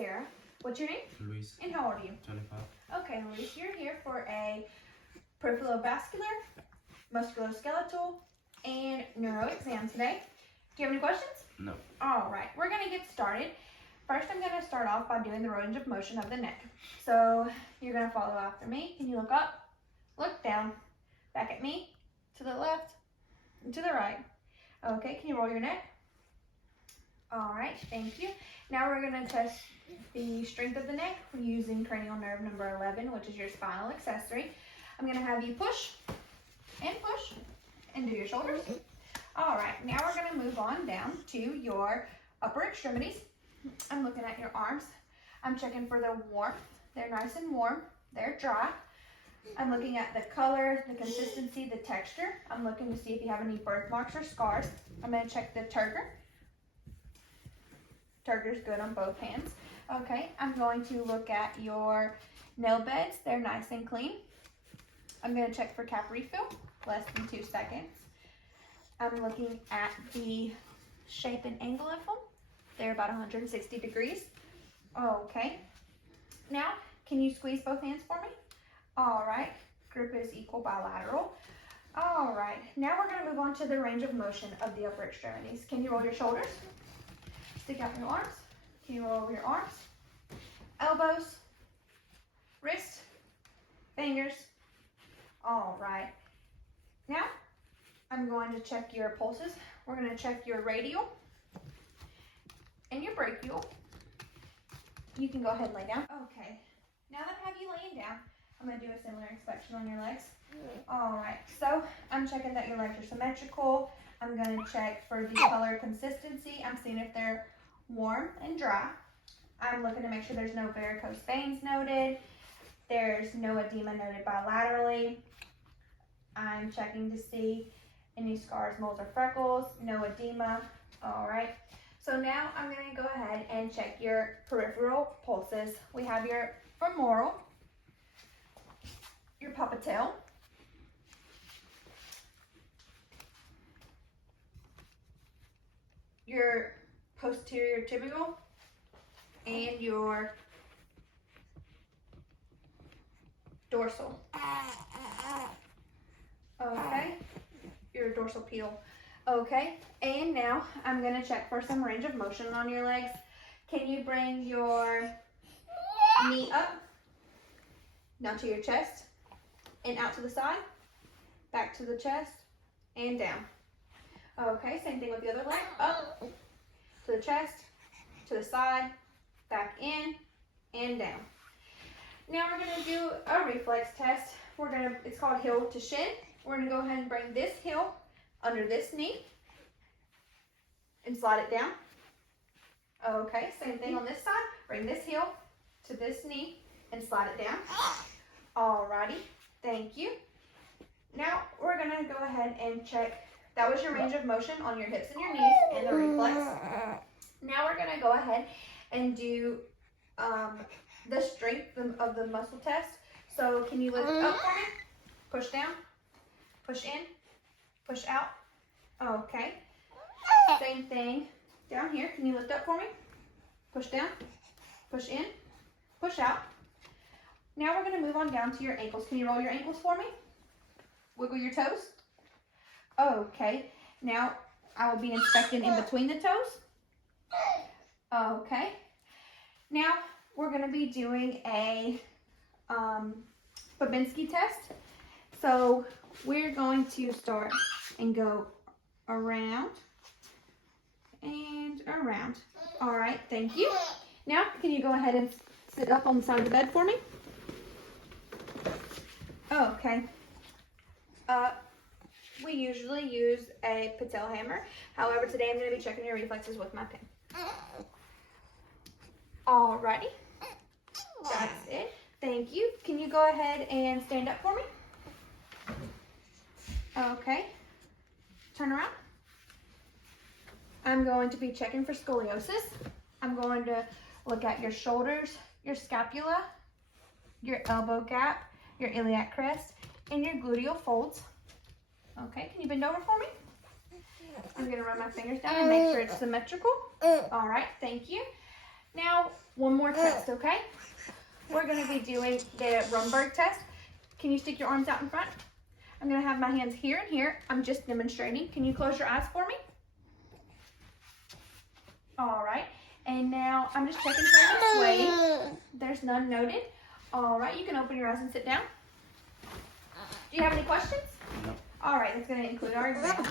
Sarah. What's your name? Luis. And how old are you? 25. Okay, Luis, you're here for a peripheral vascular, musculoskeletal, and neuro exam today. Do you have any questions? No. All right, we're going to get started. First, I'm going to start off by doing the range of motion of the neck. So you're going to follow after me. Can you look up, look down, back at me, to the left, and to the right. Okay, can you roll your neck? All right, thank you. Now we're going to test the strength of the neck using cranial nerve number 11, which is your spinal accessory. I'm going to have you push and do your shoulders. All right, now we're going to move on down to your upper extremities. I'm looking at your arms. I'm checking for the warmth. They're nice and warm. They're dry. I'm looking at the color, the consistency, the texture. I'm looking to see if you have any birthmarks or scars. I'm going to check the turgor. Turgor's good on both hands. Okay, I'm going to look at your nail beds. They're nice and clean. I'm going to check for cap refill, less than 2 seconds. I'm looking at the shape and angle of them. They're about 160 degrees. Okay. Now, can you squeeze both hands for me? All right. Grip is equal bilateral. All right. Now we're going to move on to the range of motion of the upper extremities. Can you roll your shoulders? Stick out your arms. Can you roll over your arms? Elbows, wrist, fingers. All right. Now, I'm going to check your pulses. We're going to check your radial and your brachial. You can go ahead and lay down. Okay. Now that I have you laying down, I'm going to do a similar inspection on your legs. All right. So I'm checking that your legs are symmetrical. I'm going to check for the color consistency. I'm seeing if they're warm and dry. I'm looking to make sure there's no varicose veins noted. There's no edema noted bilaterally. I'm checking to see any scars, moles, or freckles. No edema. All right. So now I'm going to go ahead and check your peripheral pulses. We have your femoral, your popliteal, your posterior tibial, and your dorsal. Okay, your dorsal pedal. Okay, and now I'm going to check for some range of motion on your legs. Can you bring your knee up, down to your chest, and out to the side, back to the chest, and down. Okay, same thing with the other leg. Up, to the chest, to the side, back in, and down. Now we're going to do a reflex test. It's called heel to shin. We're going to go ahead and bring this heel under this knee and slide it down. Okay, same thing on this side. Bring this heel to this knee and slide it down. Alrighty, thank you. Now we're going to go ahead and check. That was your range of motion on your hips and your knees and the reflex. Now we're going to go ahead and do the strength of the muscle test. So can you lift up for me? Push down, push in, push out. Okay. Same thing down here. Can you lift up for me? Push down, push in, push out. Now we're going to move on down to your ankles. Can you roll your ankles for me? Wiggle your toes. Okay. Now I will be inspecting in between the toes. Okay. Now we're going to be doing a Babinski test. So we're going to start and go around and around. All right, thank you. Now, can you go ahead and sit up on the side of the bed for me? Okay. We usually use a patel hammer. However, today I'm going to be checking your reflexes with my pen. Alrighty. That's it. Thank you. Can you go ahead and stand up for me? Okay. Turn around. I'm going to be checking for scoliosis. I'm going to look at your shoulders, your scapula, your elbow gap, your iliac crest, and your gluteal folds. Okay, can you bend over for me? I'm going to run my fingers down and make sure it's symmetrical. All right, thank you. Now, one more test, okay? We're going to be doing the Rumberg test. Can you stick your arms out in front? I'm going to have my hands here and here. I'm just demonstrating. Can you close your eyes for me? All right. And now I'm just checking for any sway. There's none noted. All right. You can open your eyes and sit down. Do you have any questions? No. All right. That's going to include our exam.